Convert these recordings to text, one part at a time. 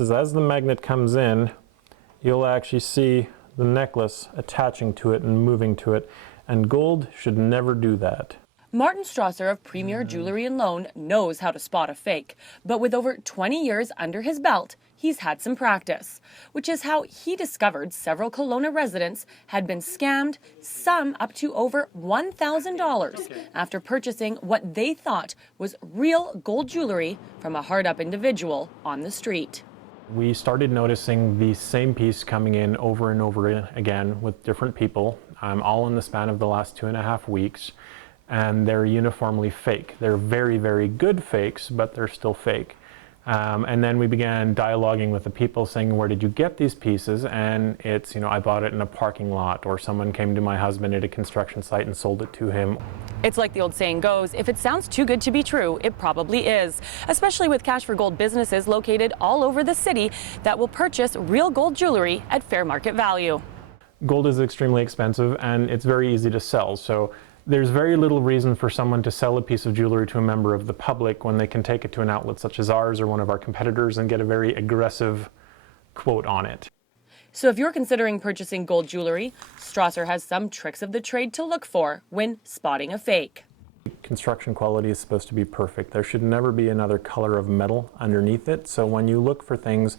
As the magnet comes in, you'll actually see the necklace attaching to it and moving to it, and gold should never do that. Martin Strasser of Premier Jewelry and Loan knows how to spot a fake, but with over 20 years under his belt, he's had some practice, which is how he discovered several Kelowna residents had been scammed, some up to over $1,000 after purchasing what they thought was real gold jewelry from a hard-up individual on the street. We started noticing the same piece coming in over and over again with different people, all in the span of the last 2.5 weeks. And they're uniformly fake. They're very, very good fakes, but they're still fake. And then we began dialoguing with the people saying, where did you get these pieces? And it's, I bought it in a parking lot, or someone came to my husband at a construction site and sold it to him. It's like the old saying goes, if it sounds too good to be true, it probably is, especially with cash for gold businesses located all over the city that will purchase real gold jewelry at fair market value. Gold is extremely expensive and it's very easy to sell. So there's very little reason for someone to sell a piece of jewelry to a member of the public when they can take it to an outlet such as ours or one of our competitors and get a very aggressive quote on it. So if you're considering purchasing gold jewelry, Strasser has some tricks of the trade to look for when spotting a fake. Construction quality is supposed to be perfect. There should never be another color of metal underneath it. So when you look for things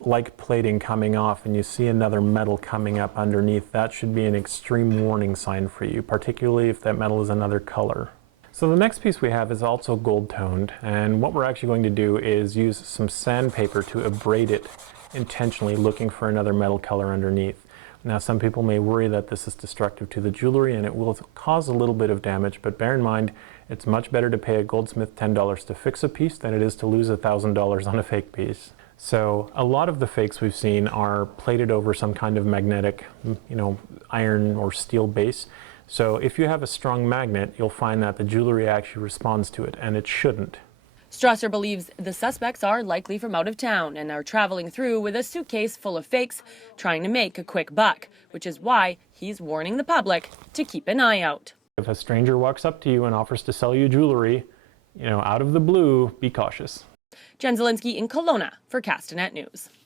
like plating coming off and you see another metal coming up underneath, that should be an extreme warning sign for you, particularly if that metal is another color. So the next piece we have is also gold toned, and what we're actually going to do is use some sandpaper to abrade it intentionally, looking for another metal color underneath. Now some people may worry that this is destructive to the jewelry and it will cause a little bit of damage, but bear in mind it's much better to pay a goldsmith $10 to fix a piece than it is to lose $1,000 on a fake piece. So a lot of the fakes we've seen are plated over some kind of magnetic, iron or steel base. So if you have a strong magnet, you'll find that the jewelry actually responds to it, and it shouldn't. Strasser believes the suspects are likely from out of town and are traveling through with a suitcase full of fakes, trying to make a quick buck, which is why he's warning the public to keep an eye out. If a stranger walks up to you and offers to sell you jewelry, out of the blue, be cautious. Zielinski in Kelowna for Castanet News.